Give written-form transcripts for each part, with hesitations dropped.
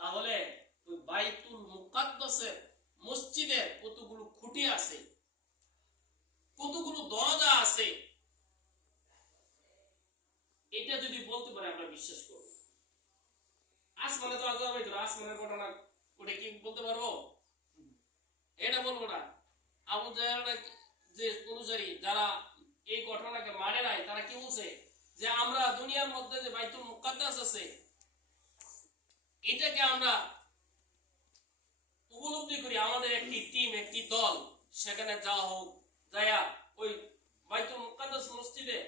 তাহলে ওই বাইতুল মুকাদ্দাসের মসজিদের কতগুলো খুঁটি আছে, কতগুলো দরজা আছে, এটা যদি বলতে পারে আমরা বিশ্বাস করব। আসমানে তো আজাব হইতো, আসমানের ঘটনা ওটা কি বলতে পারবো? এটা বলবো না। আবু জাহেল যে অনুসারী যারা এই ঘটনাকে মানে নাই, তারা কি বলছে যে আমরা দুনিয়ার মধ্যে যে বাইতুল মুকাদ্দাস আছে এটাকে আমরা উপলব্ধি করি, আমাদের একটি টিম, একটি দল সেখানে যাওয়া হোক, যায়া ওই বাইতুল মুকাদ্দাস মসজিদে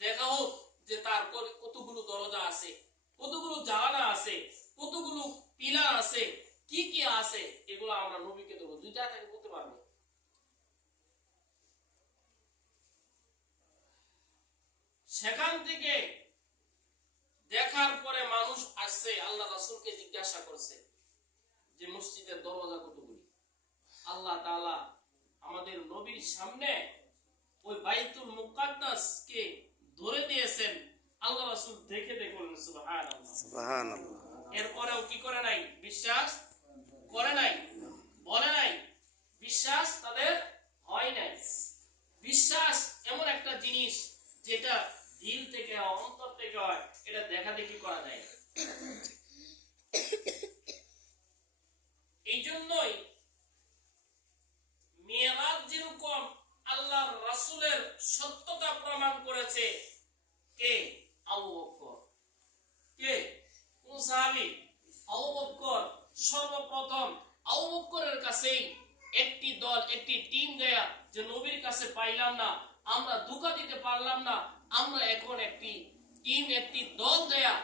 দেখা হোক যে তার কতগুলো দরজা আছে, কতগুলো জানালা আছে, কতগুলো পিলার আছে, কি কি আছে, এগুলো আমরা নবীকে দেবো। দুইটা থেকে বলতে পারবো। সেখান থেকে দেখার পরে মানুষ আসছে, আল্লাহ রাসূলকে জিজ্ঞাসা করছে যে মসজিদের দরজা কতগুলি। আল্লাহ তাআলা আমাদের নবীর সামনে ওই বাইতুল মুকাদ্দাসকে ধরে দিয়েছেন। আল্লাহ রাসূল দেখে দেখলেন সুবহানাল্লাহ সুবহানাল্লাহ। এরপরেও কি করে নাই? বিশ্বাস করে নাই, বলে নাই, বিশ্বাস তাদের হয় নাই। বিশ্বাস এমন একটা জিনিস যেটা দিল থেকে, অন্তর থেকে হয়, এটা দেখা দেখি করা যায়। এই জন্যই মিরাজ যেরকম আল্লাহর রাসূলের সত্যতা প্রমাণ করেছে, কে? আবু বকর। কে? কোন সাহাবী? আবু বকর। সর্বপ্রথম আবু বকরের কাছেই একটি দল, একটি টিম দেয়া যে নবীর কাছে পাইলাম না, আমরা ধোঁকা দিতে পারলাম না, আমরা এখন একটি টিম, একটি দল দেয়া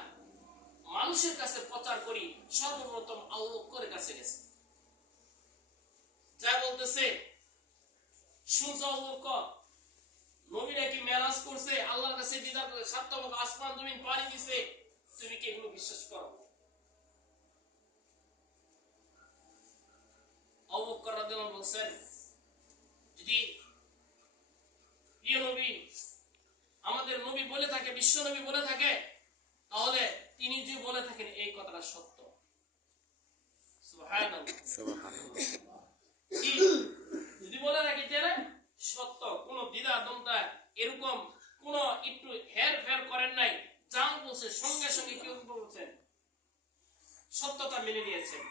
মানুষের কাছে প্রচার করি। সর্বপ্রথম আবু বকরের কাছে গেছে, যা বলতেছে, শুনছো আবু বকর, নবী নাকি মেরাজ করছে, আল্লাহর কাছে দিদার করে, 7 আসমান জমিন পাড়ি দিছে, তুমি কি এগুলো বিশ্বাস করো? আবু বকর রাদিয়াল্লাহু বলছেন, যদি প্রিয় নবী, আমাদের নবী বলে থাকে, বিশ্ব নবী বলে থাকে, তাহলে তিনি যে বলে থাকেন এই কথাটা সত্য। সুবহানাল্লাহ সুবহানাল্লাহ। কি যদি বলে থাকে যে সত্য, কোন দ্বিধা দ্বন্দ্ব এরকম কোন একটু হেরফের করেন নাই, যা বলছে সঙ্গে সঙ্গে কি বলছেন, সত্যতা মেনে নিয়েছেন।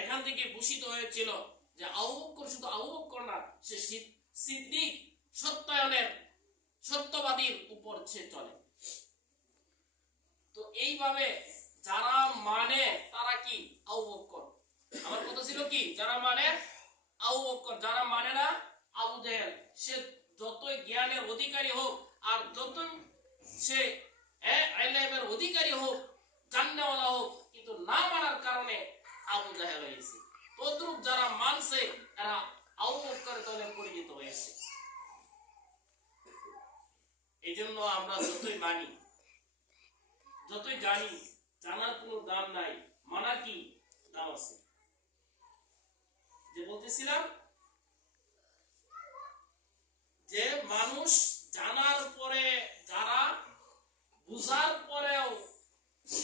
এখান থেকে ভূষিত হয়েছিল যে আবু বকর শুধু আবু বকর না, সে সিদ্দিক, সত্যায়নের, সত্যবাদীর উপর সে চলে। তো এইভাবে যারা মানে তারা কি? আবু বকর। আমার কথা ছিল কি, যারা মানে আবু বকর, যারা মানে না আবু জাহেল। সে যতই জ্ঞানের অধিকারী হোক আর যতই সে ইলমের অধিকারী হোক, জান্নাওয়ালা হোক, কিন্তু না মানার কারণে আবু জাহেল হয়েছে। তদ্রূপ যারা মানছে এরা আবু বকরের দলে পরিণত হয়েছে। এই জন্য আমরা যতই মানি, যতই জানি, জানার কোনো দাম নাই, মানার কি দাম আছে? যে বলতেছিলাম যে মানুষ জানার পরে, যারা বুঝার পরেও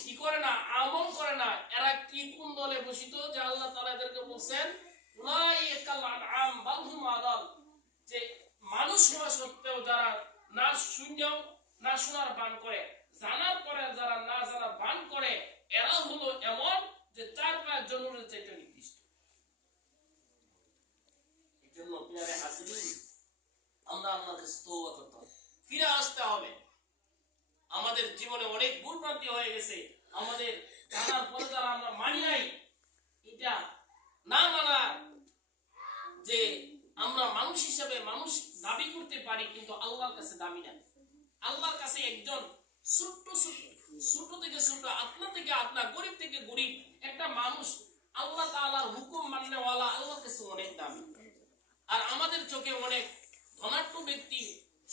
কি করে না, আমল করে না, এরা কি কোন দলে বসিত? যে আল্লাহ তাআলা এদেরকে বলছেন উলাইকাল আনআম বাল হুম আদাল, যে মানুষ হওয়া সত্ত্বেও যারা না শুনেও, না শোনার ভান করে, জানার পরে যারা না জানার ভান করে, এরা হলো এমন যে 4 পায়ের জন্মের চাইতে নিকৃষ্ট। এই জন্য প্রিয় হাজিরিন, আমরা আল্লাহর কাছে তওবা করতে হবে, ফিরে আসতে হবে। আমাদের জীবনে অনেক ভুল ভ্রান্তি হয়ে গেছে, আমাদের জানার পরে যারা আমরা মানি নাই, এটা না মানা, যে আমরা মানুষ হিসেবে মানুষ দাবি করতে পারি কিন্তু আল্লাহর কাছে দাবি না। আল্লাহর কাছে একজন ছোট থেকে ছোট, আপনা থেকে আপনা, গরিব থেকে গরিব একটা মানুষ আল্লাহ তাআলার হুকুম মাননেওয়ালা আল্লাহর কাছে অনেক দামি। আর আমাদের চোখে অনেক ধনাঢ্য ব্যক্তি,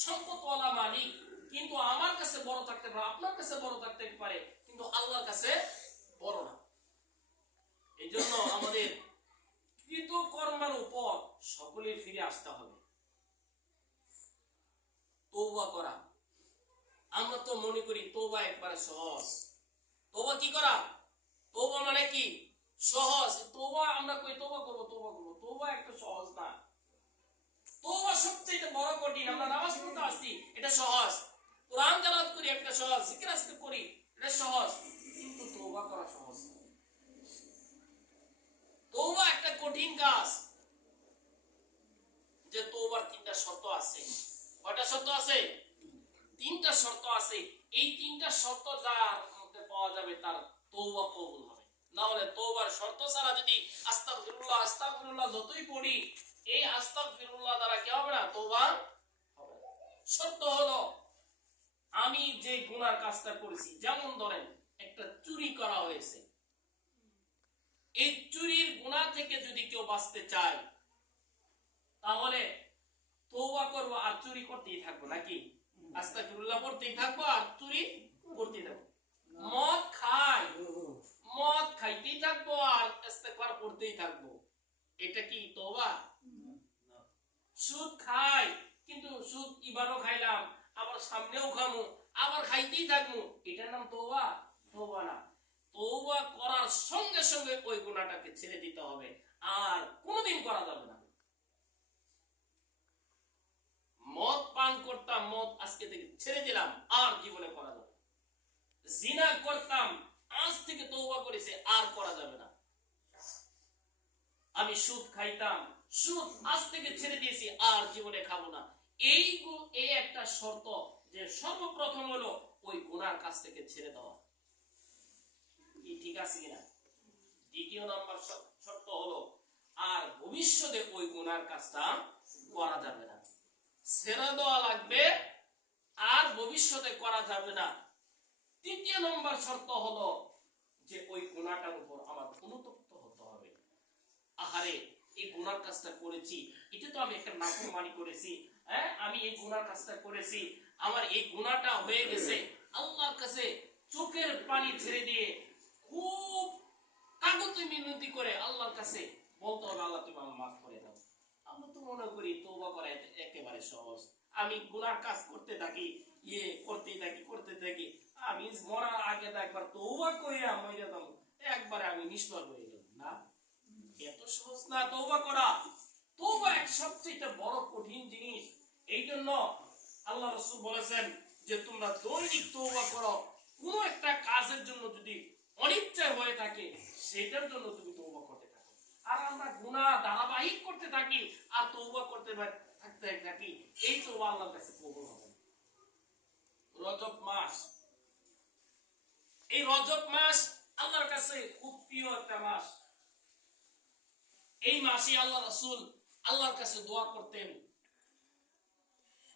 সম্পদওয়ালা মালিক, কিন্তু আমার কাছে বড় থাকতে পারে, আপনার কাছে বড় থাকতে পারে, কিন্তু আল্লাহর কাছে বড় না। এই জন্য আমাদের কৃত কর্মের উপর সকলের ফিরে আসতে হবে, তওবা করা। আমরা তো মনে করি তওবা একবারে সহজ। তওবা কি করা? তওবা মানে কি? সহজ। তওবা আমরা কই তওবা করব তওবা করব, তওবা একটা সহজ না। তওবা সবচেয়ে বড় কঠিন। আমরা নামাজ পড়তে আসছি, এটা সহজ। কোরআন তেলাওয়াত করি, একটা সহজ। জিকির আজকার করি, এটা সহজ। কিন্তু তওবা করা সহজ না। তওবা একটা কঠিন কাজ। যে তওবার তিনটা শর্ত আছে। কয়টা শর্ত আছে? তিনটা শর্ত আছে। এই তিনটা শর্ত যার মধ্যে পাওয়া যাবে তার তওবা কবুল হবে। না হলে তওবার শর্ত ছাড়া যদি আস্তাগফিরুল্লাহ আস্তাগফিরুল্লাহ যতই পড়ি, এই আস্তাগফিরুল্লাহ দ্বারা কি হবে না? তওবা হবে না। শর্ত হলো আমি যে গুনার কাজটা করেছি, যেমন ধরেন একটা চুরি করা হয়েছে, এই চুরির গুনাহ থেকে যদি কেউ বাঁচতে চায় তাহলে তওবা করব আর চুরি করতেই থাকবো, নাকি? আস্তাগফিরুল্লাহ পড়তেই থাকবো আর চুরি করতেই থাকবো। মদ খাই, মদ খাইতেই থাকবো আর ইস্তেগফার পড়তেই থাকবো, এটা কি তওবা? সুদ খাই, কিন্তু সুদ এবারও খাইলাম, আবার সামনেও খামু, আবার খাইতেই থাকবো, এটার নাম তওবা? তওবা না। তওবা করার সঙ্গে সঙ্গে ওই গুনাহটাকে ছেড়ে দিতে হবে, আর কোনোদিন করা যাবে না। মদ পান করতাম, মদ আজকে থেকে ছেড়ে দিলাম, আর জীবনে করা যাবে না। জিনা করতাম, আজ থেকে তওবা করেছে, আর করা যাবে না। আমি সুদ খাইতাম, সুদ আজ থেকে ছেড়ে দিয়েছি, আর জীবনে খাবো না। এই একটা শর্ত, যে সর্বপ্রথম হলো ওই গুনার কাছ থেকে ছেড়ে দেওয়া। কি ঠিক আছে কিনা? দ্বিতীয় নাম্বার শর্ত হলো আর ভবিষ্যতে ওই গুনার কাজটা করা যাবে না, ছেড়ে দেওয়া লাগবে, আর ভবিষ্যতে করা যাবে না। তৃতীয় নম্বর শর্ত হলো যে ওই গুনাহটার উপর আমার অনুতপ্ত হতে হবে। আহারে, এই গুনার কাজটা করেছি, এটা তো আমি একটা নাফরমানি করেছি, হ্যাঁ, আমি এই গুনার কাজটা করেছি, আমার এই গুনাহটা হয়ে গেছে। আল্লাহর কাছে চোখের পানি ছেড়ে দিয়ে খুব কাগজে মিনতি করে আল্লাহর কাছে বলতে হবে, আল্লাহ তুমি আমাকে মাফ করে দাও। আমরা তো মনে করি তওবা করা একেবারে সহজ। আমি গুনার কাজ করতে থাকি, করতে থাকি, আমি মরার আগে তো একবার তওবা কইরা মইরা যাব, একবারে আমি নিষ্পাপ হয়ে গেলাম। না, এত সহজ না তওবা করা। তওবা এক সবচেয়ে বড় কঠিন জিনিস। এই জন্য আল্লাহ রাসূল বলেছেন যে তোমরা দৈনিক তওবা করো। কোন একটা কাজের জন্য যদি অনিচ্ছায় হয়ে থাকে, সেটার জন্য তুমি তওবা করতে থাকো। আর আমরা গুনাহ ধারাবাহিক করতে থাকি আর তওবা করতে থাকি, এই তওবা আল্লাহর কাছে কবুল হবে না। রজব মাস, এই রজব মাস আল্লাহর কাছে খুব প্রিয় একটা মাস। এই মাসে আল্লাহ রাসূল আল্লাহর কাছে দোয়া করতেন,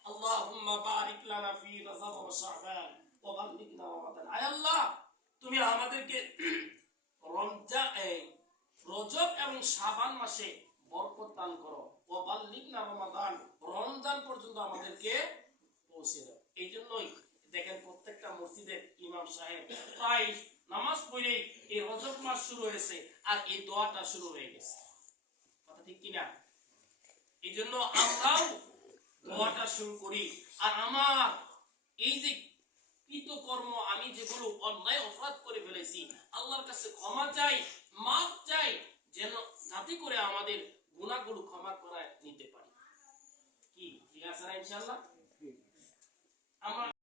আল্লাহুম্মা বারিক লানা ফি রজব ওয়া শাবান ওয়া বাল্লিগনা রমাদান। আয় আল্লাহ, তুমি আমাদেরকে রজব এবং শাবান মাসে বরকত দান করো, ওয়া বাল্লিগনা রমাদান, রমজান পর্যন্ত আমাদেরকে পৌঁছে দাও। এই জন্যই দেখেন প্রত্যেকটা মসজিদে ইমাম সাহেব প্রায় নামাজ পড়ে এই রজব মাস শুরু হয়েছে আর এই দোয়াটা শুরু হয়ে গেছে। কথা ঠিক কিনা? এই জন্য আমরাও দোয়াটা শুরু করি। আর আমার এই যে কৃতকর্ম, আমি যেগুলো অন্যায় অপরাধ করে ফেলেছি, আল্লাহর কাছে ক্ষমা চাই, মাফ চাই, যেন যাতে করে আমাদের গুনাহগুলো ক্ষমা করে নিতে পারি। কি ঠিক আছে না? ইনশাআল্লাহ আমরা